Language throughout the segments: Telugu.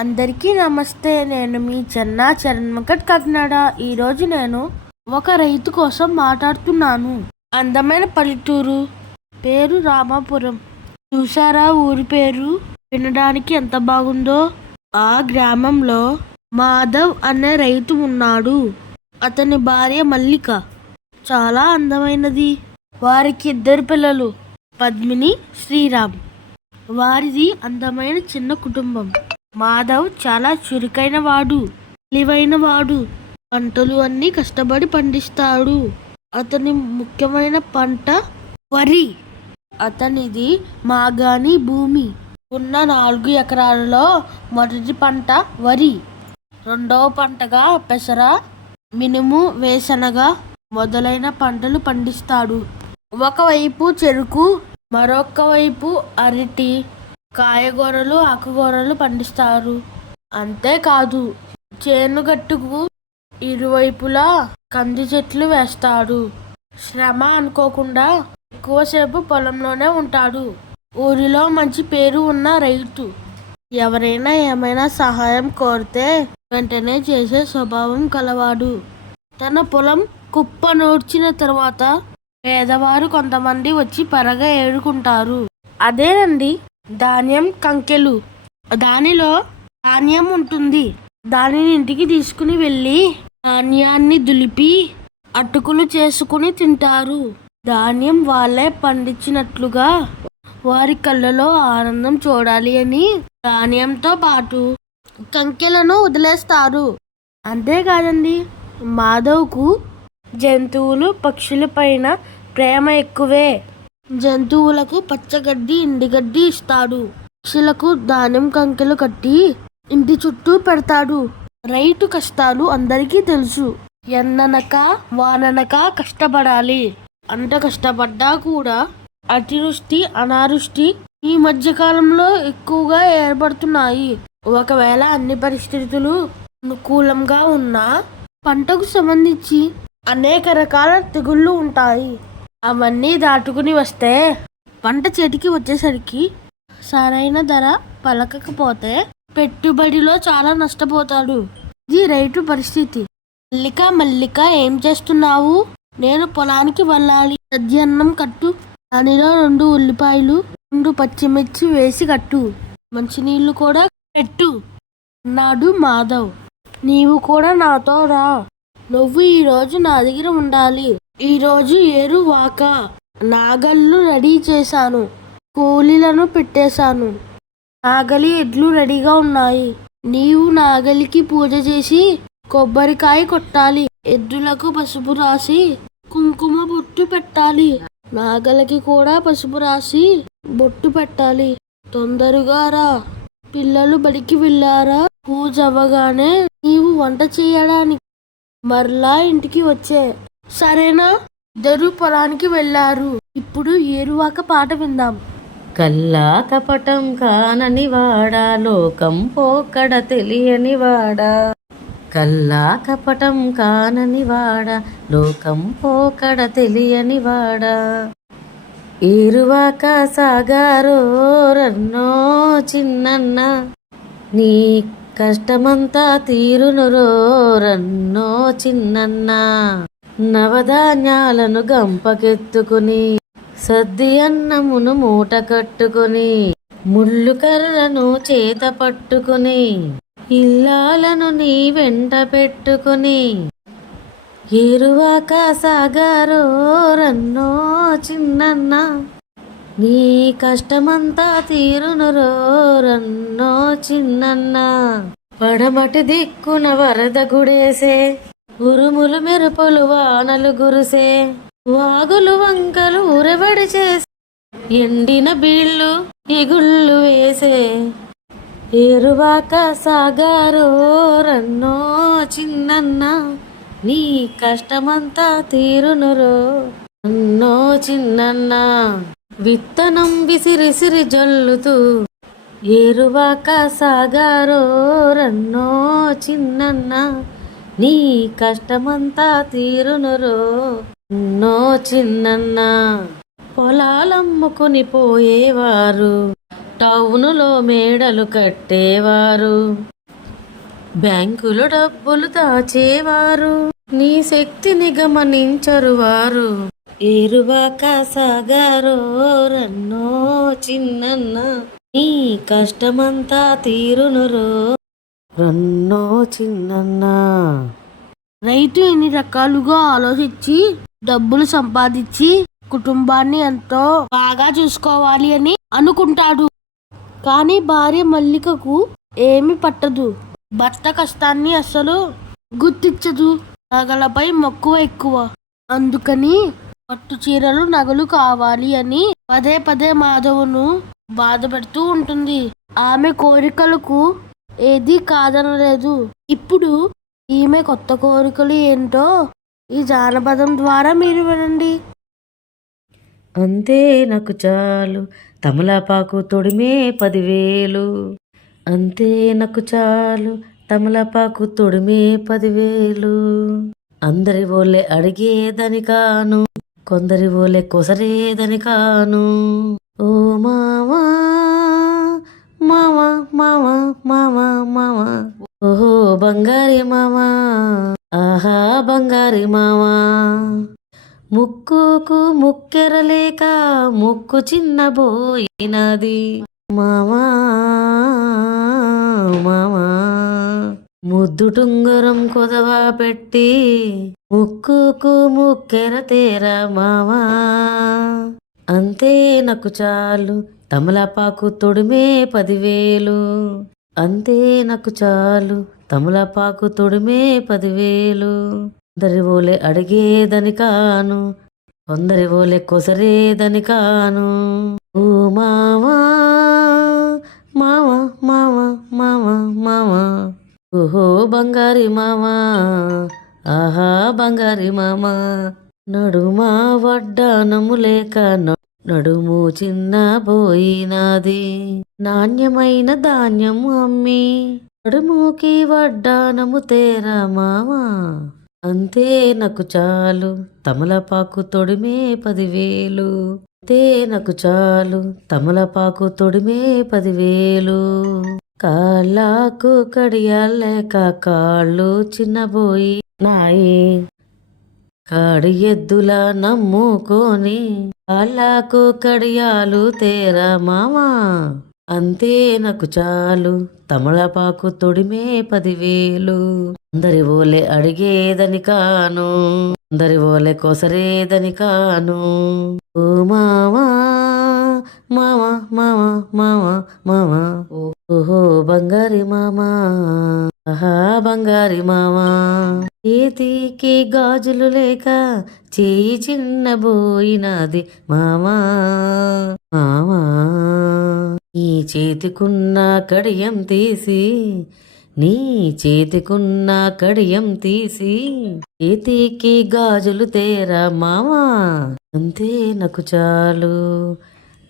అందరికీ నమస్తే. నేను మీ చరణ్ వెంకట్ కాకినాడ. ఈరోజు నేను ఒక రైతు కోసం మాట్లాడుతున్నాను. అందమైన పల్లెటూరు, పేరు రామాపురం. చూసారా ఊరి పేరు? వినడానికి ఎంత బాగుందో. ఆ గ్రామంలో మాధవ్ అనే రైతు ఉన్నాడు. అతని భార్య మల్లిక చాలా అందమైనది. వారికి 2 పిల్లలు, పద్మిని, శ్రీరామ్. వారిది అందమైన చిన్న కుటుంబం. మాధవ్ చాలా చురుకైన వాడు, తెలివైన వాడు. పంటలు అన్నీ కష్టపడి పండిస్తాడు. అతని ముఖ్యమైన పంట వరి. అతనిది మాగాణి భూమి. ఉన్న 4 ఎకరాలలో మొదటి పంట వరి, రెండవ పంటగా పెసర, మినుము, వేరుశనగ మొదలైన పంటలు పండిస్తాడు. ఒకవైపు చెరుకు, మరొక వైపు అరటి, కాయగూరలు, ఆకుకూరలు పండిస్తారు. అంతేకాదు చేనుగట్టుకు ఇరువైపులా కంది చెట్లు వేస్తాడు. శ్రమ అనుకోకుండా ఎక్కువసేపు పొలంలోనే ఉంటాడు. ఊరిలో మంచి పేరు ఉన్న రైతు. ఎవరైనా ఏమైనా సహాయం కోరితే వెంటనే చేసే స్వభావం కలవాడు. తన పొలం కుప్ప నూర్చిన తర్వాత పేదవారు కొంతమంది వచ్చి పరగ ఏడుకుంటారు. అదేనండి ధాన్యం కంకెలు. దానిలో ధాన్యం ఉంటుంది. దానిని ఇంటికి తీసుకుని వెళ్ళి ధాన్యాన్ని దులిపి అటుకులు చేసుకుని తింటారు. ధాన్యం వాళ్ళే పండించినట్లుగా వారి కళ్ళలో ఆనందం చూడాలి అని ధాన్యంతో పాటు కంకెలను వదిలేస్తారు. అంతేకాదండి, మాధవ్కు జంతువులు, పక్షుల పైన ప్రేమ ఎక్కువే. జంతువులకు పచ్చగడ్డి, ఎండుగడ్డి ఇస్తాడు. పక్షులకు ధాన్యం కంకెలు కట్టి ఇంటి చుట్టూ పెడతాడు. రైతు కష్టాలు అందరికీ తెలుసు. ఎండనక వాననక కష్టపడాలి. అంత కష్టపడ్డా కూడా అతివృష్టి, అనావృష్టి ఈ మధ్యకాలంలో ఎక్కువగా ఏర్పడుతున్నాయి. ఒకవేళ అన్ని పరిస్థితులు అనుకూలంగా ఉన్నా పంటకు సంబంధించి అనేక రకాల తెగుళ్ళు ఉంటాయి. అవన్నీ దాటుకుని వస్తే పంట చేతికి వచ్చేసరికి సరైన ధర పలకకపోతే పెట్టుబడిలో చాలా నష్టపోతాడు. ఇది రైతు పరిస్థితి. మల్లిక ఏం చేస్తున్నావు? నేను పొలానికి వెళ్ళాలి. సద్యన్నం కట్టు. దానిలో 2 ఉల్లిపాయలు, 2 పచ్చిమిర్చి వేసి కట్టు. మంచినీళ్ళు కూడా పెట్టు అన్నాడు మాధవ్. నీవు కూడా నాతో రా. నువ్వు ఈరోజు నా దగ్గర ఉండాలి. ఈరోజు ఏరువాక. నాగళ్ళు రెడీ చేశాను. కూలీలను పెట్టేశాను. నాగలి, ఎడ్లు రెడీగా ఉన్నాయి. నీవు నాగలికి పూజ చేసి కొబ్బరికాయ కొట్టాలి. ఎద్దులకు పసుపు రాసి కుంకుమ బొట్టు పెట్టాలి. నాగలికి కూడా పసుపు రాసి బొట్టు పెట్టాలి. తొందరగా రా. పిల్లలు బడికి వెళ్ళారా? పూజ అవ్వగానే నీవు వంట చేయడానికి మరలా ఇంటికి వచ్చే. సరేనా? ఇద్దరు పొలానికి వెళ్ళారు. ఇప్పుడు ఏరువాక పాట విందాం. కల్లా కపటం కానని వాడా, లోకం పోకడ తెలియని వాడా. కల్లా కపటం కానని వాడా, లోకం పోకడ తెలియని వాడా. ఏరువాక సాగారో రన్నో చిన్నన్న, నీ కష్టమంతా తీరునురో రన్నో చిన్నన్న. నవధాన్యాలను గంపకెత్తుకుని, సద్ది అన్నమును మూట కట్టుకుని, ముళ్ళు కర్రను చేత పట్టుకుని, ఇల్లాలను నీ వెంట పెట్టుకుని. ఏరువాక సాగారో రన్నో చిన్నన్న, నీ కష్టమంతా తీరునురో రన్నో చిన్నన్న. పడమటి దిక్కున వరద గుడేసే, ఉరుములు మెరుపులు వానలు గురుసే, వాగులు వంకలు ఉరబడి చేసే, ఎండిన బీళ్ళు ఇగుళ్ళు వేసే. ఏరువాక సాగారో రన్నో చిన్నన్న, నీ కష్టమంతా తీరునురో రన్నో చిన్నన్న. విత్తనం విసిరిసిరి జల్లుతూ ఏరువాక సాగారో రన్నో చిన్నన్న, నీ కష్టమంతా తీరునురో రన్నో చిన్నన్న. పొలాలమ్ముకుని పోయేవారు, టౌనులో మేడలు కట్టేవారు, బ్యాంకులో డబ్బులు దాచేవారు, నీ శక్తిని గమనించరు వారు. ఏరువాక సాగారో రన్నో చిన్నన్న, నీ కష్టమంతా తీరునురో రన్నో చిన్నన్న. రైతు ఇన్ని రకాలుగా ఆలోచించి డబ్బులు సంపాదించి కుటుంబాన్ని ఎంతో బాగా చూసుకోవాలి అని అనుకుంటాడు. కానీ భార్య మల్లికకు ఏమి పట్టదు. భర్త కష్టాన్ని అస్సలు గుర్తించదు. నగలపై మక్కువ ఎక్కువ. అందుకని పట్టు చీరలు నగలు కావాలి అని పదే పదే మాధవును బాధ పెడుతూ ఉంటుంది. ఆమె కోరికలకు ఏది కాదనలేదు. ఇప్పుడు ఈమె కొత్త కోరికలు ఏంటో ఈ జానపదం ద్వారా మీరు వినండి. అంతే నాకు చాలు తమలపాకు తొడిమే 10,000, అంతే నాకు చాలు తమలపాకు తొడిమే 10,000. అందరి ఓలే అడిగేదని కాను, కొందరి ఓలే కొసరేదని కాను. ఓ మావా మావా మావా మావా మావా, ఓహో బంగారి మావా, ఆహా బంగారి మావా. ముక్కుకు ముక్కెరలేక ముక్కు చిన్నబోయినది మావా మావా. ముద్దు టుంగరం కొదవా పెట్టి ముక్కుకు ముక్కెర తేరా మావా. అంతే నాకు చాలు తమలపాకు తొడిమే 10,000, అంతే నాకు చాలు తమలపాకు తొడిమే 10,000. అందరి ఓలే అడిగేదని కాను, కొందరి ఓలే కొసరేదని కాను. ఓ మావా మావా మావా మావా మావా, ఓహో బంగారి మావా, ఆహా బంగారి మామా. నడుమా వడ్డానము లేక నడుము చిన్న పోయినది, నాణ్యమైన ధాన్యము అమ్మి నడుముకి వడ్డానము తేరా మావా. అంతే నాకు చాలు తమలపాకు తొడిమే 10,000, అంతే నాకు చాలు తమలపాకు తొడిమే 10,000. కాళ్ళకు కడియాలేక కాళ్ళు చిన్నబోయి నాయి, కాడి ఎద్దుల నమ్ముకొని కాళ్ళకు కడియాలు తేరా మామా. అంతే నాకు చాలు తమలపాకు తొడిమే 10,000. అందరి ఓలే అడిగేదని కాను, అందరి ఓలే కొసరేదని కాను. ఓ మావా మావా మావా మావా మావా, ఓహో బంగారి మామా, ఆహా బంగారి మామా. చేతికి గాజులు లేక చేయి చిన్నబోయినది మామా మామా. నీ చేతికున్న కడియం తీసి, నీ చేతికున్న కడియం తీసి చేతికి గాజులు తేరా మామా. అంతే నాకు చాలు,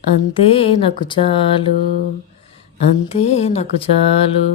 అంతే నాకు చాలు, అంతే నాకు చాలు.